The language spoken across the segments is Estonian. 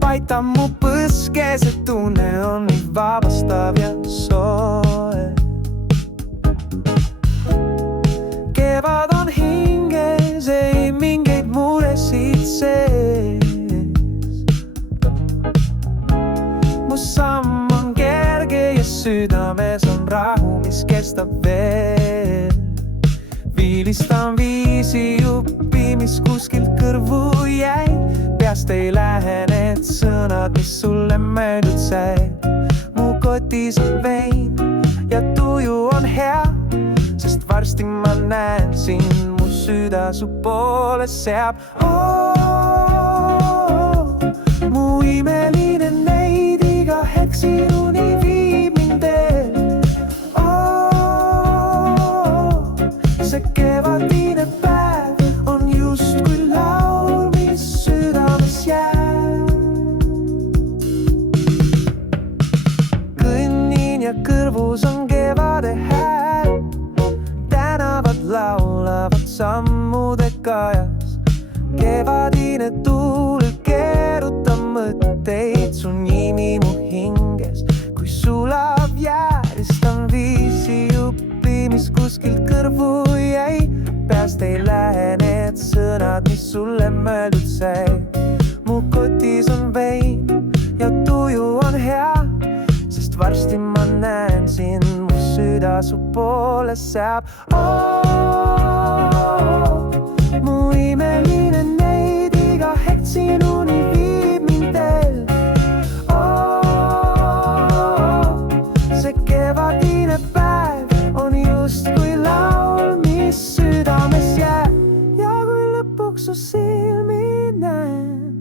paitab mu põske, see tunne on nii vabastav ja soe. Kevad on hinges, ei mingeid muresid sees. Mu samm on kerge ja südames on rahu, mis kestab veel. Viilistan viisi juppi, mis kuskilt kõrvu jäi. Peast ei lähe need sõnad, mis sulle möödud sai. Mu kotis on vein ja tuju on hea, sest varsti ma näen sind, mu süda su poole seab. Mu imeline neid, iga hetk sinuni viib mind teel. See kevadine päev on justkui laul, mis südames jääb. Kõnnin ja kõrvus on kevade hääl. Tänavad laulavad sammude kajas. Kevadine tuul keerutab mõtteid, su nimi mu hinges. Kui sulab jääristan viisi juppi, mis kuskilt kõrvu jäi. Peast ei lähe need sõnad, mis sulle möödud sai. Mu kotis on vein ja tuju on hea, sest varsti ma näen sind, mu süda su poole seab. Mu imeline neid, iga hetk sinuni viib mind teel. See kevadine päev on justkui laul, mis südames jääb. Ja kui lõpuks su silmi näen,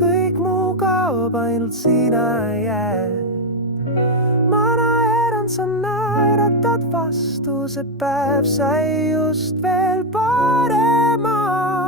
kõik muu kaob, ainult sina jääd. Ma naeran, sa naeratad vastu, see päev sai just veel paremaks.